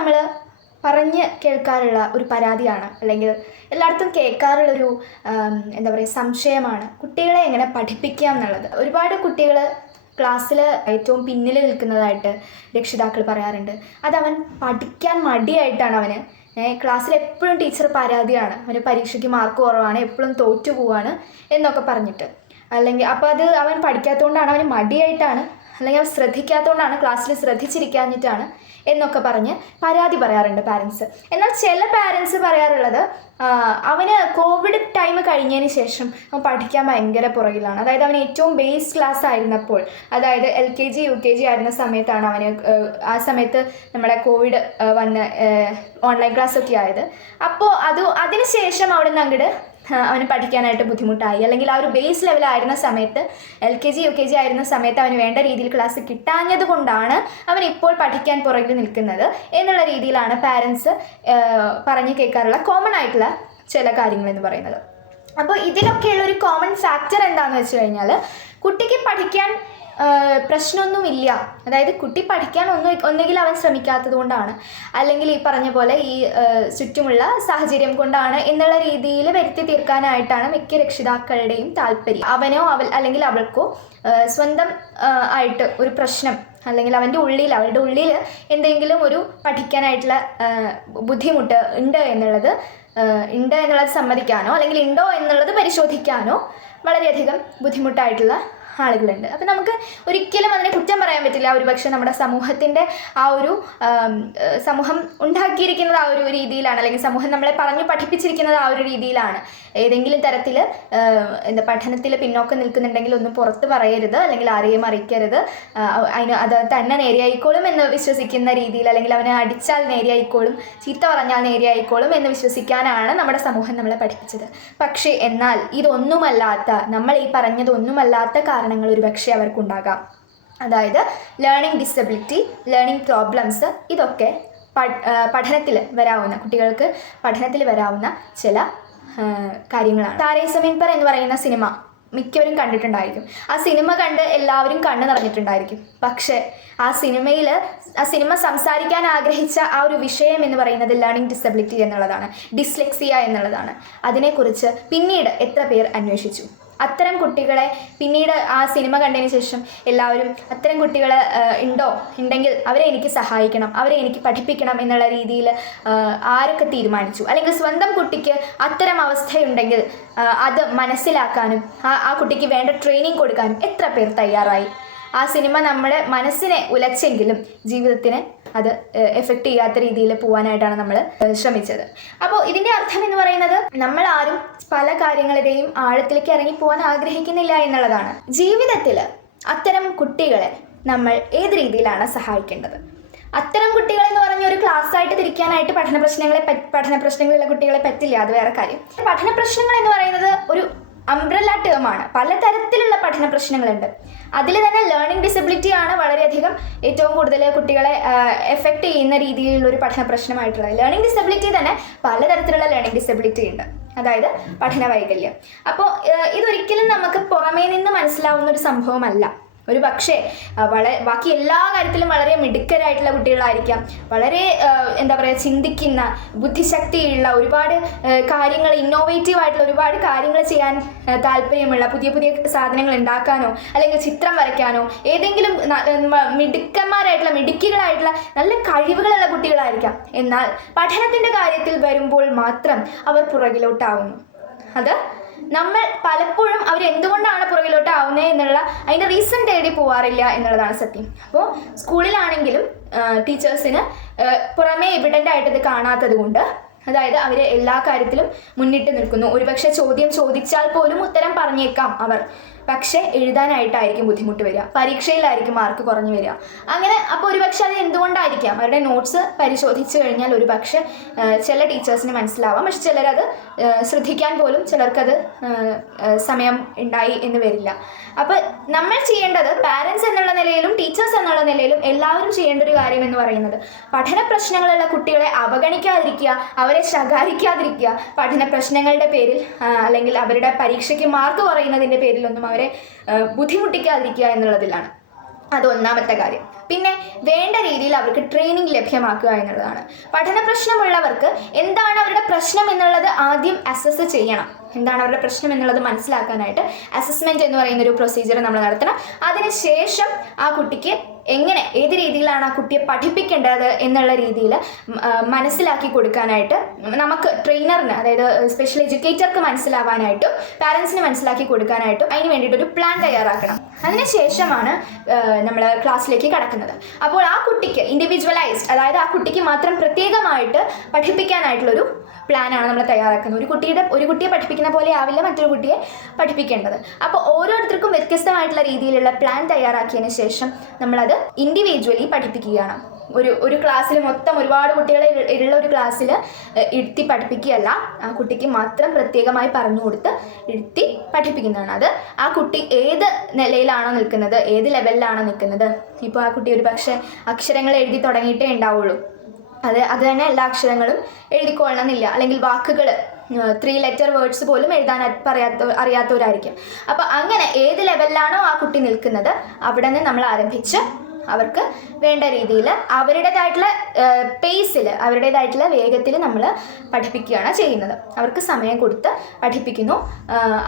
നമ്മൾ പറഞ്ഞ് കേൾക്കാറുള്ള ഒരു പരാതിയാണ്. അല്ലെങ്കിൽ എല്ലായിടത്തും കേൾക്കാറുള്ളൊരു എന്താ പറയുക സംശയമാണ്. കുട്ടികളെ എങ്ങനെ പഠിപ്പിക്കുക എന്നുള്ളത്. ഒരുപാട് കുട്ടികൾ ക്ലാസ്സിൽ ഏറ്റവും പിന്നിൽ നിൽക്കുന്നതായിട്ട് രക്ഷിതാക്കൾ പറയാറുണ്ട്. അതവൻ പഠിക്കാൻ മടിയായിട്ടാണ് അവന്. ക്ലാസ്സിൽ എപ്പോഴും ടീച്ചർ പരാതിയാണ്. അവന് പരീക്ഷയ്ക്ക് മാർക്ക് കുറവാണ് എപ്പോഴും തോറ്റു പോവാണ് എന്നൊക്കെ പറഞ്ഞിട്ട്. അല്ലെങ്കിൽ അപ്പോൾ അത് അവൻ പഠിക്കാത്തതുകൊണ്ടാണ് അവന് മടിയായിട്ടാണ് അല്ലെങ്കിൽ അവൻ ശ്രദ്ധിക്കാത്തതുകൊണ്ടാണ് ക്ലാസ്സിൽ ശ്രദ്ധിച്ചിരിക്കാഞ്ഞിട്ടാണ് എന്നൊക്കെ പറഞ്ഞ് പരാതി പറയാറുണ്ട് പാരൻസ് എന്നാൽ ചില പാരൻസ് പറയാറുള്ളത് അവന് കോവിഡ് ടൈം കഴിഞ്ഞതിന് ശേഷം അവൻ പഠിക്കാൻ ഭയങ്കര പുറകിലാണ്. അതായത് അവൻ ഏറ്റവും ബേസ് ക്ലാസ് ആയിരുന്നപ്പോൾ അതായത് L K G U K G ആയിരുന്ന സമയത്താണ് അവന് ആ സമയത്ത് നമ്മുടെ കോവിഡ് വന്ന് ഓൺലൈൻ ക്ലാസ് ഒക്കെ ആയത്. അപ്പോൾ അത് അതിനുശേഷം അവിടെ നിന്ന് അങ്ങോട്ട് അവന് പഠിക്കാനായിട്ട് ബുദ്ധിമുട്ടായി. അല്ലെങ്കിൽ ആ ഒരു ബേസ് ലെവലായിരുന്ന സമയത്ത് L K G U K G ആയിരുന്ന സമയത്ത് അവന് വേണ്ട രീതിയിൽ ക്ലാസ് കിട്ടാഞ്ഞത് കൊണ്ടാണ് അവൻ ഇപ്പോൾ പഠിക്കാൻ പുറകിൽ നിൽക്കുന്നത് എന്നുള്ള രീതിയിലാണ് പാരൻസ് പറഞ്ഞു കേൾക്കാറുള്ള കോമൺ ആയിട്ടുള്ള ചില കാര്യങ്ങൾ എന്ന് പറയുന്നത്. അപ്പോൾ ഇതിലൊക്കെയുള്ള ഒരു കോമൺ ഫാക്ടർ എന്താണെന്ന് വെച്ച് കഴിഞ്ഞാൽ കുട്ടിക്ക് പഠിക്കാൻ പ്രശ്നമൊന്നുമില്ല. അതായത് കുട്ടി പഠിക്കാൻ ഒന്നും ഒന്നുകിൽ അവൻ ശ്രമിക്കാത്തത് കൊണ്ടാണ് അല്ലെങ്കിൽ ഈ പറഞ്ഞ പോലെ ഈ ചുറ്റുമുള്ള സാഹചര്യം കൊണ്ടാണ് എന്നുള്ള രീതിയിൽ വരുത്തി തീർക്കാനായിട്ടാണ് മിക്ക രക്ഷിതാക്കളുടെയും താല്പര്യം. അവനോ അവൾ അല്ലെങ്കിൽ അവൾക്കോ സ്വന്തം ആയിട്ട് ഒരു പ്രശ്നം അല്ലെങ്കിൽ അവന്റെ ഉള്ളിൽ അവളുടെ ഉള്ളിൽ എന്തെങ്കിലും ഒരു പഠിക്കാനായിട്ടുള്ള ബുദ്ധിമുട്ട് ഉണ്ട് എന്നുള്ളത് ഉണ്ട് എന്നുള്ളത് സമ്മതിക്കാനോ അല്ലെങ്കിൽ ഉണ്ടോ എന്നുള്ളത് പരിശോധിക്കാനോ വളരെയധികം ബുദ്ധിമുട്ടായിട്ടുള്ള ആളുകളുണ്ട്. അപ്പം നമുക്ക് ഒരിക്കലും അതിനെ കുറ്റം പറയാൻ പറ്റില്ല. ഒരു പക്ഷേ നമ്മുടെ സമൂഹത്തിന്റെ ആ ഒരു സമൂഹം ഉണ്ടാക്കിയിരിക്കുന്നത് ആ ഒരു രീതിയിലാണ്. അല്ലെങ്കിൽ സമൂഹം നമ്മളെ പറഞ്ഞു പഠിപ്പിച്ചിരിക്കുന്നത് ആ ഒരു രീതിയിലാണ്. ഏതെങ്കിലും തരത്തിൽ എന്താ പഠനത്തിൽ പിന്നോക്കം നിൽക്കുന്നുണ്ടെങ്കിൽ ഒന്നും പുറത്ത് പറയരുത്. അല്ലെങ്കിൽ ആരെയും അറിയിക്കരുത്. അതിന് അത് തന്നെ നേരെയായിക്കോളും എന്ന് വിശ്വസിക്കുന്ന രീതിയിൽ അല്ലെങ്കിൽ അവനെ അടിച്ചാൽ നേരെയായിക്കോളും ചീത്ത പറഞ്ഞാൽ നേരെയായിക്കോളും എന്ന് വിശ്വസിക്കാനാണ് നമ്മുടെ സമൂഹം നമ്മളെ പഠിപ്പിച്ചത്. പക്ഷേ എന്നാൽ ഇതൊന്നുമല്ലാത്ത നമ്മൾ ഈ പറഞ്ഞതൊന്നുമല്ലാത്ത കാരണങ്ങൾ ഒരു പക്ഷേ അവർക്കുണ്ടാകാം. അതായത് ലേണിംഗ് ഡിസബിലിറ്റി ലേണിംഗ് പ്രോബ്ലംസ് ഇതൊക്കെ പഠനത്തിൽ വരാവുന്ന കുട്ടികൾക്ക് പഠനത്തിൽ വരാവുന്ന ചില കാര്യങ്ങളാണ്. താരേ എന്ന് പറയുന്ന സിനിമ മിക്കവരും കണ്ടിട്ടുണ്ടായിരിക്കും. ആ സിനിമ കണ്ട് എല്ലാവരും കണ്ണു നിറഞ്ഞിട്ടുണ്ടായിരിക്കും. പക്ഷേ ആ സിനിമയിൽ ആ സിനിമ സംസാരിക്കാൻ ആഗ്രഹിച്ച ആ ഒരു വിഷയം എന്ന് പറയുന്നത് ലേണിംഗ് ഡിസബിലിറ്റി എന്നുള്ളതാണ്. ഡിസ്ലെക്സിയ എന്നുള്ളതാണ്. അതിനെക്കുറിച്ച് പിന്നീട് എത്ര പേർ അന്വേഷിച്ചു? അത്തരം കുട്ടികളെ പിന്നീട് ആ സിനിമ കണ്ടതിന് ശേഷം എല്ലാവരും അത്തരം കുട്ടികൾ ഉണ്ടോ? ഉണ്ടെങ്കിൽ അവരെ എനിക്ക് സഹായിക്കണം അവരെ എനിക്ക് പഠിപ്പിക്കണം എന്നുള്ള രീതിയിൽ ആരൊക്കെ തീരുമാനിച്ചു? അല്ലെങ്കിൽ സ്വന്തം കുട്ടിക്ക് അത്തരം അവസ്ഥയുണ്ടെങ്കിൽ അത് മനസ്സിലാക്കാനും ആ കുട്ടിക്ക് വേണ്ട ട്രെയിനിങ് കൊടുക്കാനും എത്ര പേർ തയ്യാറായി? ആ സിനിമ നമ്മുടെ മനസ്സിനെ ഉലച്ചെങ്കിലും ജീവിതത്തിനെ അത് എഫക്റ്റ് ചെയ്യാത്ത രീതിയിൽ പോകാനായിട്ടാണ് നമ്മൾ ശ്രമിച്ചത്. അപ്പോൾ ഇതിന്റെ അർത്ഥം എന്ന് പറയുന്നത് നമ്മൾ ആരും പല കാര്യങ്ങളുടെയും ആഴത്തിലേക്ക് ഇറങ്ങി പോകാൻ ആഗ്രഹിക്കുന്നില്ല എന്നുള്ളതാണ്. ജീവിതത്തിൽ അത്തരം കുട്ടികളെ നമ്മൾ ഏത് രീതിയിലാണ് സഹായിക്കേണ്ടത്? അത്തരം കുട്ടികൾ എന്ന് പറഞ്ഞ ഒരു ക്ലാസ് ആയിട്ട് തിരിക്കാനായിട്ട് പഠന പ്രശ്നങ്ങളെ പഠന പ്രശ്നങ്ങളുള്ള കുട്ടികളെ പറ്റില്ല അത് വേറെ കാര്യം. പഠന പ്രശ്നങ്ങൾ എന്ന് പറയുന്നത് ഒരു അംബ്രല്ല ടേമാണ് പലതരത്തിലുള്ള പഠന പ്രശ്നങ്ങളുണ്ട്. അതിൽ തന്നെ ലേണിംഗ് ഡിസബിലിറ്റി ആണ് വളരെയധികം ഏറ്റവും കൂടുതൽ കുട്ടികളെ എഫക്റ്റ് ചെയ്യുന്ന രീതിയിലുള്ള ഒരു പഠന പ്രശ്നമായിട്ടുള്ളത്. ലേണിംഗ് ഡിസബിലിറ്റി തന്നെ പലതരത്തിലുള്ള ലേണിംഗ് ഡിസബിലിറ്റി ഉണ്ട്. അതായത് പഠന വൈകല്യം. അപ്പോൾ ഇതൊരിക്കലും നമുക്ക് പുറമേ നിന്ന് മനസ്സിലാവുന്ന ഒരു സംഭവമല്ല. ഒരു പക്ഷേ വളരെ ബാക്കി എല്ലാ കാര്യത്തിലും വളരെ മിടുക്കരായിട്ടുള്ള കുട്ടികളായിരിക്കാം. വളരെ എന്താ പറയുക ചിന്തിക്കുന്ന ബുദ്ധിശക്തിയുള്ള ഒരുപാട് കാര്യങ്ങൾ ഇന്നോവേറ്റീവ് ആയിട്ടുള്ള ഒരുപാട് കാര്യങ്ങൾ ചെയ്യാൻ താല്പര്യമുള്ള പുതിയ പുതിയ സാധനങ്ങൾ ഉണ്ടാക്കാനോ അല്ലെങ്കിൽ ചിത്രം വരയ്ക്കാനോ ഏതെങ്കിലും മിടുക്കന്മാരായിട്ടുള്ള മിടുക്കികളായിട്ടുള്ള നല്ല കഴിവുകളുള്ള കുട്ടികളായിരിക്കാം. എന്നാൽ പഠനത്തിന്റെ കാര്യത്തിൽ വരുമ്പോൾ മാത്രം അവർ പുറകിലോട്ടാവുന്നു. അത് നമ്മൾ പലപ്പോഴും അവർ എന്തുകൊണ്ടാണ് പുറകിലോട്ട് ആവുന്നത് എന്നുള്ള അതിന്റെ റീസൺ തേടി പോവാറില്ല എന്നുള്ളതാണ് സത്യം. അപ്പോൾ സ്കൂളിലാണെങ്കിലും ടീച്ചേഴ്സിന് പുറമേ എവിഡന്റ് ആയിട്ട് ഇത് കാണാത്തത് കൊണ്ട് അതായത് അവർ എല്ലാ കാര്യത്തിലും മുന്നിട്ട് നിൽക്കുന്നു. ഒരുപക്ഷെ ചോദ്യം ചോദിച്ചാൽ പോലും ഉത്തരം പറഞ്ഞേക്കാം അവർ. പക്ഷേ എഴുതാനായിട്ടായിരിക്കും ബുദ്ധിമുട്ട് വരിക. പരീക്ഷയിലായിരിക്കും മാർക്ക് കുറഞ്ഞു വരിക. അങ്ങനെ അപ്പോൾ ഒരു പക്ഷേ അത് എന്തുകൊണ്ടായിരിക്കാം? അവരുടെ നോട്ട്സ് പരിശോധിച്ച് കഴിഞ്ഞാൽ ഒരു പക്ഷേ ചില ടീച്ചേഴ്സിന് മനസ്സിലാവാം. പക്ഷെ ചിലരത് ശ്രദ്ധിക്കാൻ പോലും ചിലർക്കത് സമയം ഉണ്ടായി എന്ന് വരില്ല. അപ്പോൾ നമ്മൾ ചെയ്യേണ്ടത് പാരൻസ് എന്നുള്ള നിലയിലും ടീച്ചേഴ്സ് എന്നുള്ള നിലയിലും എല്ലാവരും ചെയ്യേണ്ട ഒരു കാര്യം എന്ന് പറയുന്നത് പഠന പ്രശ്നങ്ങളുള്ള കുട്ടികളെ അവഗണിക്കാതിരിക്കുക അവരെ ശകാരിക്കാതിരിക്കുക. പഠന പ്രശ്നങ്ങളുടെ പേരിൽ അല്ലെങ്കിൽ അവരുടെ പരീക്ഷയ്ക്ക് മാർക്ക് കുറയുന്നതിന്റെ പേരിലൊന്നും അവരെ ആ, ബുദ്ധിമുട്ടിക്കാതിരിക്കുക എന്നുള്ളതിലാണ്. അത് ഒന്നാമത്തെ കാര്യം. പിന്നെ വേണ്ട രീതിയിൽ അവർക്ക് ട്രെയിനിങ് ലഭ്യമാക്കുക എന്നുള്ളതാണ്. പഠന പ്രശ്നമുള്ളവർക്ക് എന്താണ് അവരുടെ പ്രശ്നം എന്നുള്ളത് ആദ്യം അസസ് ചെയ്യണം. എന്താണ് അവരുടെ പ്രശ്നം എന്നുള്ളത് മനസ്സിലാക്കാനായിട്ട് അസസ്മെന്റ് എന്ന് പറയുന്ന ഒരു പ്രൊസീജിയർ നമ്മൾ നടത്തണം. അതിനുശേഷം ആ കുട്ടിക്ക് എങ്ങനെ ഏത് രീതിയിലാണ് ആ കുട്ടിയെ പഠിപ്പിക്കേണ്ടത് എന്നുള്ള രീതിയിൽ മനസ്സിലാക്കി കൊടുക്കാനായിട്ട് നമുക്ക് ട്രെയിനറിന് അതായത് സ്പെഷ്യൽ എഡ്യൂക്കേറ്റർക്ക് മനസ്സിലാവാനായിട്ടും പാരൻസിന് മനസ്സിലാക്കി കൊടുക്കാനായിട്ടും അതിന് വേണ്ടിയിട്ടൊരു പ്ലാൻ തയ്യാറാക്കണം. അതിനുശേഷമാണ് നമ്മൾ ക്ലാസ്സിലേക്ക് കടക്കുന്നത്. അപ്പോൾ ആ കുട്ടിക്ക് ഇൻഡിവിജ്വലൈസ്ഡ് അതായത് ആ കുട്ടിക്ക് മാത്രം പ്രത്യേകമായിട്ട് പഠിപ്പിക്കാനായിട്ടുള്ളൊരു പ്ലാനാണ് നമ്മൾ തയ്യാറാക്കുന്നത്. ഒരു കുട്ടിയുടെ ഒരു കുട്ടിയെ പഠിപ്പിക്കുന്ന പോലെ ആവില്ല മറ്റൊരു കുട്ടിയെ പഠിപ്പിക്കേണ്ടത്. അപ്പോൾ ഓരോരുത്തർക്കും വ്യത്യസ്തമായിട്ടുള്ള രീതിയിലുള്ള പ്ലാൻ തയ്യാറാക്കിയതിന് ശേഷം നമ്മളത് ഇൻഡിവിജ്വലി പഠിപ്പിക്കുകയാണ്. ഒരു ഒരു ക്ലാസ്സിൽ മൊത്തം ഒരുപാട് കുട്ടികളെ ഉള്ള ഒരു ക്ലാസ്സിൽ ഇരുത്തി പഠിപ്പിക്കുകയല്ല. ആ കുട്ടിക്ക് മാത്രം പ്രത്യേകമായി പറഞ്ഞു കൊടുത്ത് ഇരുത്തി പഠിപ്പിക്കുന്നതാണ്. അത് ആ കുട്ടി ഏത് നിലയിലാണോ നിൽക്കുന്നത് ഏത് ലെവലിലാണോ നിൽക്കുന്നത്. ഇപ്പോൾ ആ കുട്ടി ഒരു പക്ഷേ അക്ഷരങ്ങൾ എഴുതി തുടങ്ങിയിട്ടേ ഉണ്ടാവുള്ളൂ. അത് അത് തന്നെ എല്ലാ അക്ഷരങ്ങളും എഴുതിക്കൊള്ളണമെന്നില്ല. അല്ലെങ്കിൽ വാക്കുകൾ ത്രീ ലെറ്റർ വേർഡ്സ് പോലും എഴുതാൻ പറയാത്ത അറിയാത്തവരായിരിക്കും. അപ്പോൾ അങ്ങനെ ഏത് ലെവലിലാണോ ആ കുട്ടി നിൽക്കുന്നത് അവിടെ നിന്ന് നമ്മൾ ആരംഭിച്ച് അവർക്ക് വേണ്ട രീതിയിൽ അവരുടേതായിട്ടുള്ള പേസിൽ അവരുടേതായിട്ടുള്ള വേഗത്തിൽ നമ്മൾ പഠിപ്പിക്കുകയാണ് ചെയ്യുന്നത്. അവർക്ക് സമയം കൊടുത്ത് പഠിപ്പിക്കുന്നു.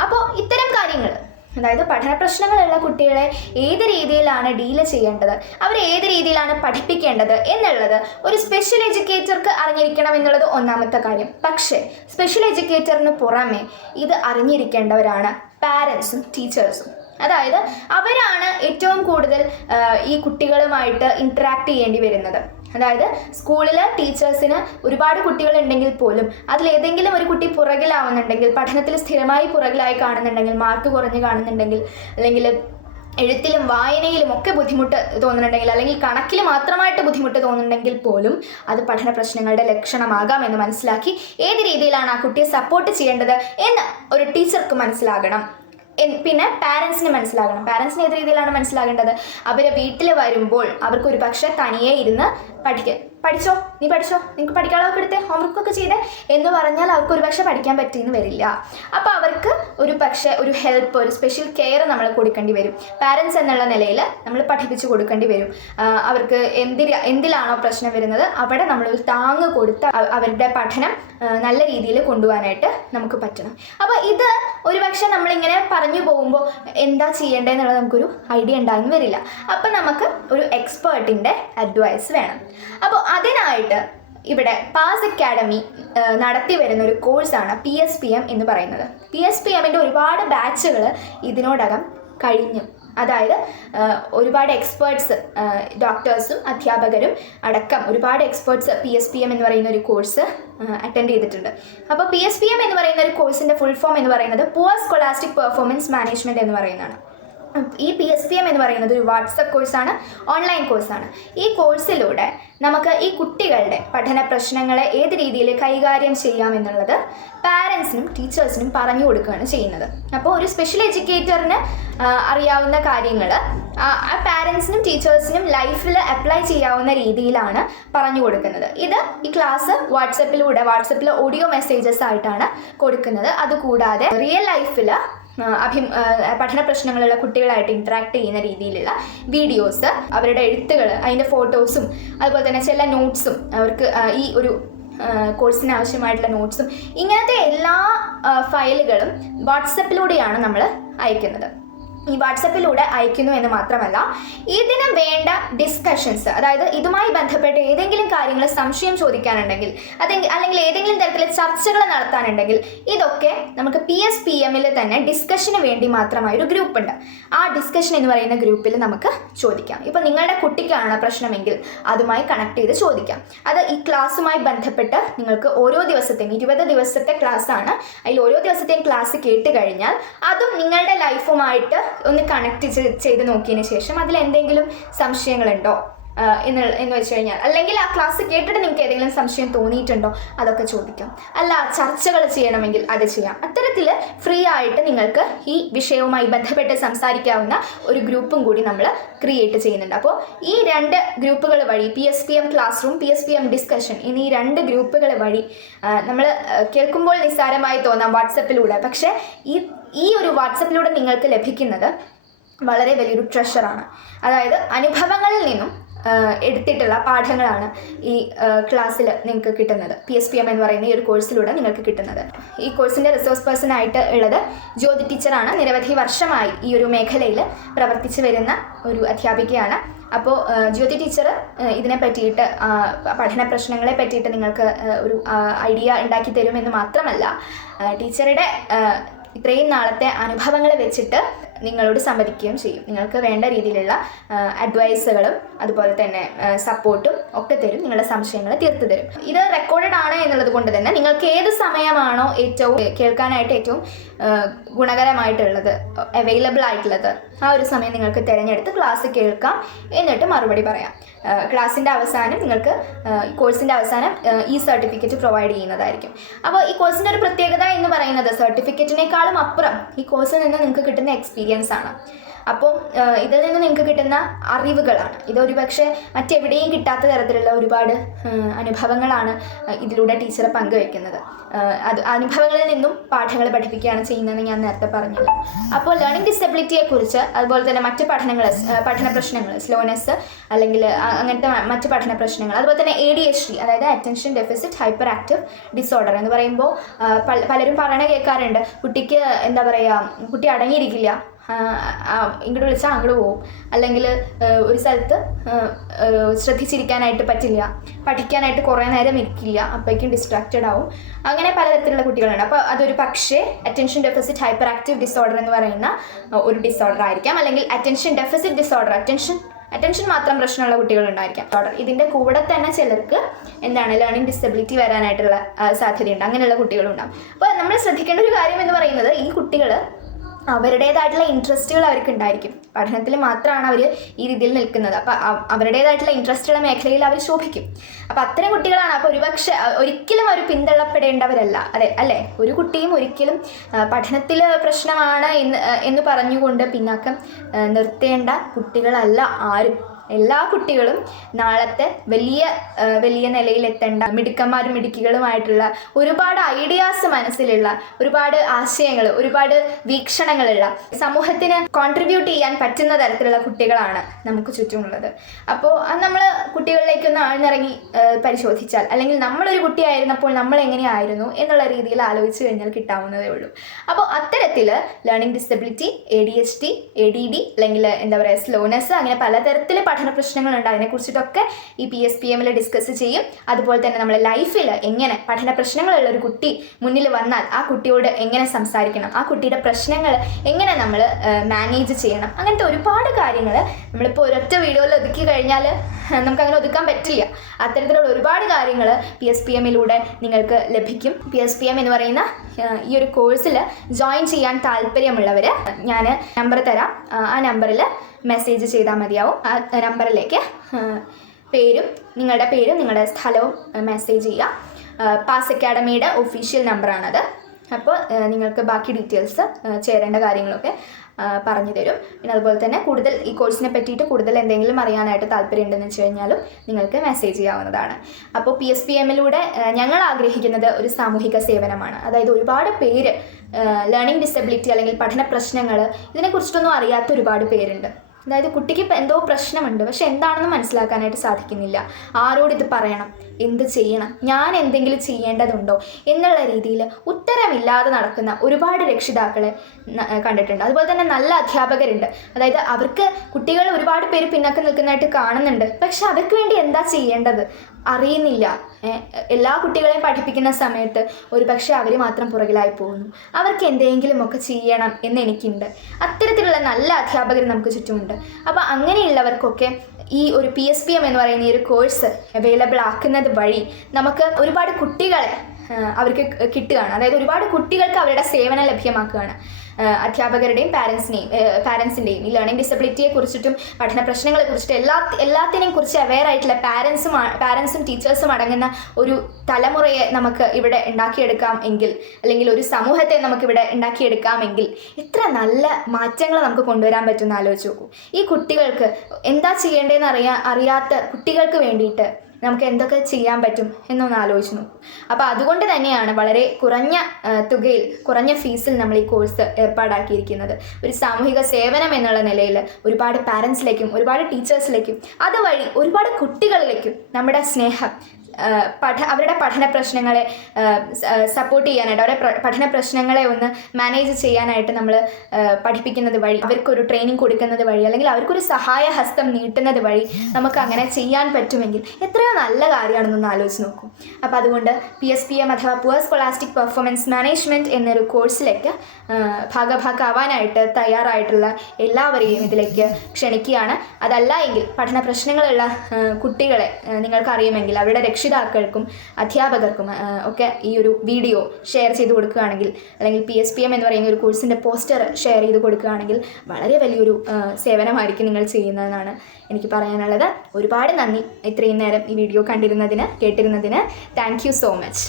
അപ്പോൾ ഇത്തരം കാര്യങ്ങൾ അതായത് പഠന പ്രശ്നങ്ങളുള്ള കുട്ടികളെ ഏത് രീതിയിലാണ് ഡീൽ ചെയ്യേണ്ടത്? അവർ ഏത് രീതിയിലാണ് പഠിപ്പിക്കേണ്ടത് എന്നുള്ളത് ഒരു സ്പെഷ്യൽ എഡ്യൂക്കേറ്റർക്ക് അറിഞ്ഞിരിക്കണം എന്നുള്ളത് ഒന്നാമത്തെ കാര്യം. പക്ഷേ സ്പെഷ്യൽ എഡ്യൂക്കേറ്ററിന് പുറമെ ഇത് അറിഞ്ഞിരിക്കേണ്ടവരാണ് പാരൻസും ടീച്ചേഴ്സും അതായത് അവരാണ് ഏറ്റവും കൂടുതൽ ഈ കുട്ടികളുമായിട്ട് ഇൻട്രാക്ട് ചെയ്യേണ്ടി വരുന്നത്. അതായത് സ്കൂളിൽ ടീച്ചേഴ്സിന് ഒരുപാട് കുട്ടികൾ ഉണ്ടെങ്കിൽ പോലും അതിൽ ഏതെങ്കിലും ഒരു കുട്ടി പുറകിലാവുന്നുണ്ടെങ്കിൽ പഠനത്തിൽ സ്ഥിരമായി പുറകിലായി കാണുന്നുണ്ടെങ്കിൽ മാർക്ക് കുറഞ്ഞ് കാണുന്നുണ്ടെങ്കിൽ അല്ലെങ്കിൽ എഴുത്തിലും വായനയിലും ഒക്കെ ബുദ്ധിമുട്ട് തോന്നുന്നുണ്ടെങ്കിൽ അല്ലെങ്കിൽ കണക്കിൽ മാത്രമായിട്ട് ബുദ്ധിമുട്ട് തോന്നുന്നുണ്ടെങ്കിൽ പോലും അത് പഠന പ്രശ്നങ്ങളുടെ ലക്ഷണമാകാം എന്ന് മനസ്സിലാക്കി ഏത് രീതിയിലാണ് ആ കുട്ടിയെ സപ്പോർട്ട് ചെയ്യേണ്ടത് എന്ന് ഒരു ടീച്ചർക്ക് മനസ്സിലാകണം. പിന്നെ പാരൻസിന് മനസ്സിലാകണം. പാരൻസിന് ഏത് രീതിയിലാണ് മനസ്സിലാകേണ്ടത്? അവർ വീട്ടിൽ വരുമ്പോൾ അവർക്ക് ഒരു പക്ഷേ തനിയെ ഇരുന്ന് പഠിക്കുക പഠിച്ചോ? നീ പഠിച്ചോ? നിങ്ങൾക്ക് പഠിക്കാനുള്ളതൊക്കെ എടുത്തേ? ഹോംവർക്കൊക്കെ ചെയ്തേ? എന്ന് പറഞ്ഞാൽ അവർക്ക് ഒരു പക്ഷേ പഠിക്കാൻ പറ്റിയെന്ന് വരില്ല. അപ്പോൾ അവർക്ക് ഒരു പക്ഷേ ഒരു ഹെൽപ്പ് ഒരു സ്പെഷ്യൽ കെയർ നമ്മൾ കൊടുക്കേണ്ടി വരും. പാരൻസ് എന്നുള്ള നിലയിൽ നമ്മൾ പഠിപ്പിച്ചു കൊടുക്കേണ്ടി വരും. അവർക്ക് എന്തിൽ എന്തിലാണോ പ്രശ്നം വരുന്നത് അവിടെ നമ്മൾ ഒരു താങ്ങ് കൊടുത്ത് അവരുടെ പഠനം നല്ല രീതിയിൽ കൊണ്ടുപോകാനായിട്ട് നമുക്ക് പറ്റണം. അപ്പോൾ ഇത് ഒരു ഒരുപക്ഷെ നമ്മളിങ്ങനെ പറഞ്ഞു പോകുമ്പോൾ എന്താ ചെയ്യേണ്ടതെന്നുള്ളത് നമുക്കൊരു ഐഡിയ ഉണ്ടാകുന്നു വരില്ല. അപ്പം നമുക്ക് ഒരു എക്സ്പേർട്ടിന്റെ അഡ്വൈസ് വേണം. അപ്പോൾ അതിനായിട്ട് ഇവിടെ പാസ് അക്കാഡമി നടത്തി വരുന്ന ഒരു കോഴ്സാണ് പി എസ് പി എം എന്ന് പറയുന്നത്. പി എസ് പി എമ്മിന്റെ ഒരുപാട് ബാച്ചുകൾ ഇതിനോടകം കഴിഞ്ഞു. അതായത് ഒരുപാട് എക്സ്പേർട്സ് ഡോക്ടേഴ്സും അധ്യാപകരും അടക്കം ഒരുപാട് experts P S P M എന്ന് പറയുന്ന ഒരു കോഴ്സ് അറ്റൻഡ് ചെയ്തിട്ടുണ്ട്. അപ്പോൾ പി എസ് പി എം എന്ന് പറയുന്ന ഒരു കോഴ്സിന്റെ ഫുൾ ഫോം എന്ന് പറയുന്നത് പുവർ സ്കോളാസ്റ്റിക് പെർഫോമൻസ് മാനേജ്മെന്റ് എന്ന് പറയുന്നതാണ്. ഈ പി എസ് പി എം എന്ന് പറയുന്നത് ഒരു വാട്സപ്പ് കോഴ്സാണ് ഓൺലൈൻ കോഴ്സാണ്. ഈ കോഴ്സിലൂടെ നമുക്ക് ഈ കുട്ടികളുടെ പഠന പ്രശ്നങ്ങളെ ഏത് രീതിയിൽ കൈകാര്യം ചെയ്യാം എന്നുള്ളത് പാരൻസിനും ടീച്ചേഴ്സിനും പറഞ്ഞു കൊടുക്കുകയാണ് ചെയ്യുന്നത്. അപ്പോൾ ഒരു സ്പെഷ്യൽ എഡ്യൂക്കേറ്ററിന് അറിയാവുന്ന കാര്യങ്ങൾ ആ പാരൻസിനും ടീച്ചേഴ്സിനും ലൈഫിൽ അപ്ലൈ ചെയ്യാവുന്ന രീതിയിലാണ് പറഞ്ഞു കൊടുക്കുന്നത്. ഇത് ഈ ക്ലാസ് വാട്സപ്പിലൂടെ വാട്സപ്പിൽ ഓഡിയോ മെസ്സേജസ് ആയിട്ടാണ് കൊടുക്കുന്നത്. അതുകൂടാതെ റിയൽ ലൈഫിൽ അഭി പഠന പ്രശ്നങ്ങളുള്ള കുട്ടികളായിട്ട് ഇൻട്രാക്ട് ചെയ്യുന്ന രീതിയിലുള്ള വീഡിയോസ് അവരുടെ എഴുത്തുകൾ അതിന്റെ ഫോട്ടോസും അതുപോലെ തന്നെ ചില നോട്ട്സും അവർക്ക് ഈ ഒരു കോഴ്സിന് ആവശ്യമായിട്ടുള്ള നോട്ട്സും ഇങ്ങനത്തെ എല്ലാ ഫയലുകളും വാട്സപ്പിലൂടെയാണ് നമ്മൾ അയക്കുന്നത്. ഈ വാട്സപ്പിലൂടെ അയക്കുന്നു എന്ന് മാത്രമല്ല ഇതിന് വേണ്ട ഡിസ്കഷൻസ് അതായത് ഇതുമായി ബന്ധപ്പെട്ട് ഏതെങ്കിലും കാര്യങ്ങൾ സംശയം ചോദിക്കാനുണ്ടെങ്കിൽ അതെങ്കിൽ അല്ലെങ്കിൽ ഏതെങ്കിലും തരത്തിലെ ചർച്ചകൾ നടത്താനുണ്ടെങ്കിൽ ഇതൊക്കെ നമുക്ക് പി എസ് പി എമ്മിൽ തന്നെ ഡിസ്കഷന് വേണ്ടി മാത്രമായ ഒരു ഗ്രൂപ്പ് ഉണ്ട്. ആ ഡിസ്കഷൻ എന്ന് പറയുന്ന ഗ്രൂപ്പിൽ നമുക്ക് ചോദിക്കാം. ഇപ്പോൾ നിങ്ങളുടെ കുട്ടിക്കാണ് പ്രശ്നമെങ്കിൽ അതുമായി കണക്ട് ചെയ്ത് ചോദിക്കാം. അത് ഈ ക്ലാസ്സുമായി ബന്ധപ്പെട്ട് നിങ്ങൾക്ക് ഓരോ ദിവസത്തെയും ഇരുപത് ദിവസത്തെ ക്ലാസ് ആണ്. അതിൽ ഓരോ ദിവസത്തെയും ക്ലാസ് കേട്ട് കഴിഞ്ഞാൽ അതും നിങ്ങളുടെ ലൈഫുമായിട്ട് ഒന്ന് കണക്ട് ചെയ്ത് നോക്കിയതിന് ശേഷം അതിൽ എന്തെങ്കിലും സംശയങ്ങളുണ്ടോ? എന്ന് എന്ന് വെച്ച് കഴിഞ്ഞാൽ. അല്ലെങ്കിൽ ആ ക്ലാസ് കേട്ടിട്ട് നിങ്ങൾക്ക് ഏതെങ്കിലും സംശയം തോന്നിയിട്ടുണ്ടോ? അതൊക്കെ ചോദിക്കാം. അല്ല ചർച്ചകൾ ചെയ്യണമെങ്കിൽ അത് ചെയ്യാം. അത്തരത്തിൽ ഫ്രീ ആയിട്ട് നിങ്ങൾക്ക് ഈ വിഷയവുമായി ബന്ധപ്പെട്ട് സംസാരിക്കാവുന്ന ഒരു ഗ്രൂപ്പും കൂടി നമ്മൾ ക്രിയേറ്റ് ചെയ്യുന്നുണ്ട്. അപ്പോൾ ഈ രണ്ട് ഗ്രൂപ്പുകൾ വഴി P S P M class room P S P M discussion എന്നീ രണ്ട് ഗ്രൂപ്പുകൾ വഴി നമ്മൾ കേൾക്കുമ്പോൾ നിസ്സാരമായി തോന്നാം വാട്സപ്പിലൂടെ പക്ഷേ ഈ ഈ ഒരു വാട്സപ്പിലൂടെ നിങ്ങൾക്ക് ലഭിക്കുന്നത് വളരെ വലിയൊരു ട്രഷറാണ് അതായത് അനുഭവങ്ങളിൽ നിന്നും എടുത്തിട്ടുള്ള പാഠങ്ങളാണ് ഈ ക്ലാസ്സിൽ നിങ്ങൾക്ക് കിട്ടുന്നത്. പി എസ് പി എം എന്ന് പറയുന്ന ഈ ഒരു കോഴ്സിലൂടെ നിങ്ങൾക്ക് കിട്ടുന്നത്. ഈ കോഴ്സിന്റെ റിസോഴ്സ് പേഴ്സൺ ആയിട്ട് ഉള്ളത് ജ്യോതി ടീച്ചറാണ് നിരവധി വർഷമായി ഈ ഒരു മേഖലയിൽ പ്രവർത്തിച്ചു വരുന്ന ഒരു അധ്യാപികയാണ്. അപ്പോൾ ജ്യോതി ടീച്ചർ ഇതിനെ പറ്റിയിട്ട് പഠന പ്രശ്നങ്ങളെ പറ്റിയിട്ട് നിങ്ങൾക്ക് ഒരു ഐഡിയ ഉണ്ടാക്കി തരുമെന്ന് മാത്രമല്ല ടീച്ചറുടെ ഇത്രയും നാളത്തെ അനുഭവങ്ങൾ വെച്ചിട്ട് നിങ്ങളോട് സംവദിക്കുകയും ചെയ്യും. നിങ്ങൾക്ക് വേണ്ട രീതിയിലുള്ള അഡ്വൈസുകളും അതുപോലെ തന്നെ സപ്പോർട്ടും ഒക്കെ തരും. നിങ്ങളുടെ സംശയങ്ങൾ തീർത്തു തരും. ഇത് റെക്കോർഡഡ് ആണ് എന്നുള്ളത് കൊണ്ട് തന്നെ നിങ്ങൾക്ക് ഏത് സമയമാണോ ഏറ്റവും കേൾക്കാനായിട്ട് ഏറ്റവും ഗുണകരമായിട്ടുള്ളത് അവൈലബിൾ ആയിട്ടുള്ളത് ആ ഒരു സമയം നിങ്ങൾക്ക് തിരഞ്ഞെടുത്ത് ക്ലാസ് കേൾക്കാം എന്നിട്ട് മറുപടി പറയാം. ക്ലാസ്സിന്റെ അവസാനം നിങ്ങൾക്ക് കോഴ്സിന്റെ അവസാനം ഈ സർട്ടിഫിക്കറ്റ് പ്രൊവൈഡ് ചെയ്യുന്നതായിരിക്കും. അപ്പോൾ ഈ കോഴ്സിന്റെ ഒരു പ്രത്യേകത എന്ന് പറയുന്നത് സർട്ടിഫിക്കറ്റിനേക്കാളും അപ്പുറം ഈ കോഴ്സിൽ നിന്ന് നിങ്ങൾക്ക് കിട്ടുന്ന എക്സ്പീരിയൻസ് ആണ്. അപ്പോൾ ആ, ഇതിൽ നിന്ന് നിങ്ങൾക്ക് കിട്ടുന്ന അറിവുകളാണ്. ഇതൊരു പക്ഷേ മറ്റെവിടെയും കിട്ടാത്ത തരത്തിലുള്ള ഒരുപാട് അനുഭവങ്ങളാണ് ഇതിലൂടെ ടീച്ചറെ പങ്കുവയ്ക്കുന്നത് അത് അനുഭവങ്ങളിൽ നിന്നും പാഠങ്ങൾ പഠിപ്പിക്കുകയാണ് ചെയ്യുന്നതെന്ന് ഞാൻ നേരത്തെ പറഞ്ഞു അപ്പോൾ ലേണിംഗ് ഡിസബിലിറ്റിയെക്കുറിച്ച് അതുപോലെ തന്നെ മറ്റ് പഠനങ്ങൾ പഠന പ്രശ്നങ്ങൾ സ്ലോനെസ് അല്ലെങ്കിൽ അങ്ങനത്തെ മറ്റ് പഠന പ്രശ്നങ്ങൾ അതുപോലെ തന്നെ എ ഡി എച്ച് ഡി അതായത് attention deficit hyper active disorder എന്ന് പറയുമ്പോൾ പലരും പറയണ കേൾക്കാറുണ്ട് കുട്ടിക്ക് എന്താ പറയുക കുട്ടി അടങ്ങിയിരിക്കില്ല ഇങ്ങോട്ട് വിളിച്ചാൽ അങ്ങോട്ട് പോകും അല്ലെങ്കിൽ ഒരു സ്ഥലത്ത് ശ്രദ്ധിച്ചിരിക്കാനായിട്ട് പറ്റില്ല. പഠിക്കാനായിട്ട് കുറേ നേരം ഇരിക്കില്ല അപ്പോഴേക്കും ഡിസ്ട്രാക്റ്റഡ് ആവും. അങ്ങനെ പലതരത്തിലുള്ള കുട്ടികളുണ്ട്. അപ്പോൾ അതൊരു പക്ഷേ attention deficit hyper active disorder എന്ന് പറയുന്ന ഒരു ഡിസോർഡർ ആയിരിക്കാം. അല്ലെങ്കിൽ attention deficit disorder attention attention മാത്രം പ്രശ്നമുള്ള കുട്ടികളുണ്ടായിരിക്കാം. ഇതിന്റെ കൂടെ തന്നെ ചിലർക്ക് എന്താണ് ലേണിംഗ് ഡിസബിലിറ്റി വരാനായിട്ടുള്ള സാധ്യതയുണ്ട്. അങ്ങനെയുള്ള കുട്ടികളുണ്ടാകും അപ്പോൾ നമ്മൾ ശ്രദ്ധിക്കേണ്ട ഒരു കാര്യം എന്ന് പറയുന്നത് ഈ കുട്ടികൾ അവരുടേതായിട്ടുള്ള ഇൻട്രസ്റ്റുകൾ അവർക്ക് ഉണ്ടായിരിക്കും പഠനത്തിൽ മാത്രമാണ് അവർ ഈ രീതിയിൽ നിൽക്കുന്നത്. അപ്പോൾ അവരുടേതായിട്ടുള്ള ഇൻട്രസ്റ്റുള്ള മേഖലയിൽ അവർ ശോഭിക്കും. അപ്പോൾ അത്തരം കുട്ടികളാണ് അപ്പോൾ ഒരുപക്ഷെ ഒരിക്കലും അവർ പിന്തള്ളപ്പെടേണ്ടവരല്ല. അതെ അല്ലേ? ഒരു കുട്ടിയും ഒരിക്കലും പഠനത്തിൽ പ്രശ്നമാണ് എന്ന് എന്ന് പറഞ്ഞുകൊണ്ട് പിന്നാക്കം നിർത്തേണ്ട കുട്ടികളല്ല ആരും. എല്ലാ കുട്ടികളും നാളത്തെ വലിയ വലിയ നിലയിലെത്തേണ്ട മിടുക്കന്മാരും മിടുക്കികളുമായിട്ടുള്ള ഒരുപാട് ഐഡിയാസ് മനസ്സിലുള്ള ഒരുപാട് ആശയങ്ങൾ ഒരുപാട് വീക്ഷണങ്ങളുള്ള സമൂഹത്തിന് കോൺട്രിബ്യൂട്ട് ചെയ്യാൻ പറ്റുന്ന തരത്തിലുള്ള കുട്ടികളാണ് നമുക്ക് ചുറ്റുമുള്ളത്. അപ്പോൾ അത് നമ്മൾ കുട്ടികളിലേക്ക് ഒന്ന് ആഴ്ന്നിറങ്ങി പരിശോധിച്ചാൽ അല്ലെങ്കിൽ നമ്മളൊരു കുട്ടിയായിരുന്നപ്പോൾ നമ്മൾ എങ്ങനെയായിരുന്നു എന്നുള്ള രീതിയിൽ ആലോചിച്ച് കഴിഞ്ഞാൽ കിട്ടാവുന്നതേ ഉള്ളൂ. അപ്പോൾ അത്തരത്തിൽ learning disability A D H T A D D അല്ലെങ്കിൽ എന്താ പറയുക സ്ലോനെസ് അങ്ങനെ പലതരത്തിൽ പഠന പ്രശ്നങ്ങളുണ്ട്. അതിനെക്കുറിച്ചിട്ടൊക്കെ ഈ പി എസ് പി എമ്മിൽ ഡിസ്കസ് ചെയ്യും. അതുപോലെ തന്നെ നമ്മൾ ലൈഫിൽ എങ്ങനെ പഠന പ്രശ്നങ്ങളുള്ള ഒരു കുട്ടി മുന്നിൽ വന്നാൽ ആ കുട്ടിയോട് എങ്ങനെ സംസാരിക്കണം? ആ കുട്ടിയുടെ പ്രശ്നങ്ങൾ എങ്ങനെ നമ്മൾ മാനേജ് ചെയ്യണം? അങ്ങനത്തെ ഒരുപാട് കാര്യങ്ങൾ നമ്മളിപ്പോൾ ഒരൊറ്റ വീഡിയോയിൽ ഒതുക്കി കഴിഞ്ഞാൽ നമുക്കങ്ങനെ ഒതുക്കാൻ പറ്റില്ല. അത്തരത്തിലുള്ള ഒരുപാട് കാര്യങ്ങൾ പി എസ് പി എമ്മിലൂടെ നിങ്ങൾക്ക് ലഭിക്കും. പി എസ് പി എം എന്ന് പറയുന്ന ഈ ഒരു കോഴ്സിൽ ജോയിൻ ചെയ്യാൻ താല്പര്യമുള്ളവർ ഞാൻ നമ്പർ തരാം. ആ, നമ്പറിൽ മെസ്സേജ് ചെയ്താൽ മതിയാവും. ആ നമ്പറിലേക്ക് പേരും നിങ്ങളുടെ പേരും നിങ്ങളുടെ സ്ഥലവും മെസ്സേജ് ചെയ്യുക. പാസ് അക്കാഡമിയുടെ ഒഫീഷ്യൽ നമ്പറാണത് അപ്പോൾ നിങ്ങൾക്ക് ബാക്കി ഡീറ്റെയിൽസ് ചേരേണ്ട കാര്യങ്ങളൊക്കെ പറഞ്ഞു തരും. പിന്നെ അതുപോലെ തന്നെ കൂടുതൽ ഈ കോഴ്സിനെ പറ്റിയിട്ട് കൂടുതൽ എന്തെങ്കിലും അറിയാനായിട്ട് താല്പര്യമുണ്ടെന്ന് വെച്ച് കഴിഞ്ഞാലും നിങ്ങൾക്ക് മെസ്സേജ് ചെയ്യാവുന്നതാണ്. അപ്പോൾ പി എസ് പി എമ്മിലൂടെ ഞങ്ങൾ ആഗ്രഹിക്കുന്നത് ഒരു സാമൂഹിക സേവനമാണ്. അതായത് ഒരുപാട് പേര് ലേണിംഗ് ഡിസബിലിറ്റി അല്ലെങ്കിൽ പഠന പ്രശ്നങ്ങൾ ഇതിനെക്കുറിച്ചിട്ടൊന്നും അറിയാത്ത ഒരുപാട് പേരുണ്ട്. അതായത് കുട്ടിക്ക് എന്തോ പ്രശ്നമുണ്ട്. പക്ഷെ എന്താണെന്ന് മനസ്സിലാക്കാനായിട്ട് സാധിക്കുന്നില്ല. ആരോട് ഇത് പറയണം? എന്ത് ചെയ്യണം? ഞാൻ എന്തെങ്കിലും ചെയ്യേണ്ടതുണ്ടോ? എന്നുള്ള രീതിയിൽ ഉത്തരമില്ലാതെ നടക്കുന്ന ഒരുപാട് രക്ഷിതാക്കളെ കണ്ടിട്ടുണ്ട്. അതുപോലെ തന്നെ നല്ല അധ്യാപകരുണ്ട്. അതായത് അവർക്ക് കുട്ടികൾ ഒരുപാട് പേര് പിന്നാക്കം നിൽക്കുന്നതായിട്ട് കാണുന്നുണ്ട്. പക്ഷെ അവർക്ക് വേണ്ടി എന്താ ചെയ്യേണ്ടത്? അറിയുന്നില്ല. എല്ലാ കുട്ടികളെയും പഠിപ്പിക്കുന്ന സമയത്ത് ഒരു പക്ഷേ അവർ മാത്രം പുറകിലായി പോകുന്നു. അവർക്ക് എന്തെങ്കിലുമൊക്കെ ചെയ്യണം എന്ന് എനിക്കുണ്ട്. അത്തരത്തിലുള്ള നല്ല അധ്യാപകർ നമുക്ക് ചുറ്റുമുണ്ട്. അപ്പോൾ അങ്ങനെയുള്ളവർക്കൊക്കെ ഈ ഒരു പി എസ് പി എം എന്ന് പറയുന്ന ഈ ഒരു കോഴ്സ് അവൈലബിൾ ആക്കുന്നത് വഴി നമുക്ക് ഒരുപാട് കുട്ടികളെ അവർക്ക് കിട്ടുകയാണ്. അതായത് ഒരുപാട് കുട്ടികൾക്ക് അവരുടെ സേവനം ലഭ്യമാക്കുകയാണ്. അധ്യാപകരുടെയും പാരൻസിനെയും പാരൻസിന്റെയും ഈ ലേണിംഗ് ഡിസബിലിറ്റിയെ കുറിച്ചിട്ടും പഠന പ്രശ്നങ്ങളെ കുറിച്ചിട്ടും എല്ലാ എല്ലാത്തിനെയും കുറിച്ച് അവെയർ ആയിട്ടുള്ള പാരൻസും പാരൻസും ടീച്ചേഴ്സും അടങ്ങുന്ന ഒരു തലമുറയെ നമുക്ക് ഇവിടെ ഉണ്ടാക്കിയെടുക്കാം എങ്കിൽ അല്ലെങ്കിൽ ഒരു സമൂഹത്തെ നമുക്ക് നമുക്കിവിടെ ഉണ്ടാക്കിയെടുക്കാമെങ്കിൽ എത്ര നല്ല മാറ്റങ്ങൾ നമുക്ക് കൊണ്ടുവരാൻ പറ്റുമെന്ന് ആലോചിച്ച് നോക്കൂ. ഈ കുട്ടികൾക്ക് എന്താ ചെയ്യേണ്ടതെന്ന് അറിയാ അറിയാത്ത കുട്ടികൾക്ക് വേണ്ടിയിട്ട് നമുക്ക് എന്തൊക്കെ ചെയ്യാൻ പറ്റും എന്നൊന്ന് ആലോചിച്ചു നോക്കും. അപ്പോൾ അതുകൊണ്ട് തന്നെയാണ് വളരെ കുറഞ്ഞ തുകയിൽ കുറഞ്ഞ ഫീസിൽ നമ്മൾ ഈ കോഴ്സ് ഏർപ്പാടാക്കിയിരിക്കുന്നത്. ഒരു സാമൂഹിക സേവനം എന്നുള്ള നിലയിൽ ഒരുപാട് പാരൻസിലേക്കും ഒരുപാട് ടീച്ചേഴ്സിലേക്കും അതുവഴി ഒരുപാട് കുട്ടികളിലേക്കും നമ്മുടെ സ്നേഹം പഠ അവരുടെ പഠന പ്രശ്നങ്ങളെ സപ്പോർട്ട് ചെയ്യാനായിട്ട് അവരുടെ പഠന പ്രശ്നങ്ങളെ ഒന്ന് മാനേജ് ചെയ്യാനായിട്ട് നമ്മൾ പഠിപ്പിക്കുന്നത് വഴി അവർക്കൊരു ട്രെയിനിങ് കൊടുക്കുന്നത് വഴി അല്ലെങ്കിൽ അവർക്കൊരു സഹായ ഹസ്തം നീട്ടുന്നത് വഴി നമുക്ക് അങ്ങനെ ചെയ്യാൻ പറ്റുമെങ്കിൽ എത്രയോ നല്ല കാര്യമാണെന്നൊന്ന് ആലോചിച്ച് നോക്കൂ. അപ്പോൾ അതുകൊണ്ട് പി എസ് പി എം അഥവാ പുവർ സ്കോളാസ്റ്റിക് പെർഫോമൻസ് മാനേജ്മെന്റ് എന്നൊരു കോഴ്സിലേക്ക് ഭാഗഭാക്കാവാനായിട്ട് തയ്യാറായിട്ടുള്ള എല്ലാവരെയും ഇതിലേക്ക് ക്ഷണിക്കുകയാണ്. അതല്ല എങ്കിൽ പഠന പ്രശ്നങ്ങളുള്ള കുട്ടികളെ നിങ്ങൾക്കറിയുമെങ്കിൽ അവരുടെ രക്ഷിതാക്കൾക്കും അധ്യാപകർക്കും ഒക്കെ ഈ ഒരു വീഡിയോ ഷെയർ ചെയ്ത് കൊടുക്കുകയാണെങ്കിൽ അല്ലെങ്കിൽ പി എസ് പി എം എന്ന് പറയുന്ന ഒരു കോഴ്സിന്റെ പോസ്റ്റർ ഷെയർ ചെയ്ത് കൊടുക്കുകയാണെങ്കിൽ വളരെ വലിയൊരു സേവനമായിരിക്കും നിങ്ങൾ ചെയ്യുന്നതെന്നാണ് എനിക്ക് പറയാനുള്ളത്. ഒരുപാട് നന്ദി ഇത്രയും നേരം ഈ വീഡിയോ കണ്ടിരുന്നതിന് കേട്ടിരുന്നതിന്. Thank so much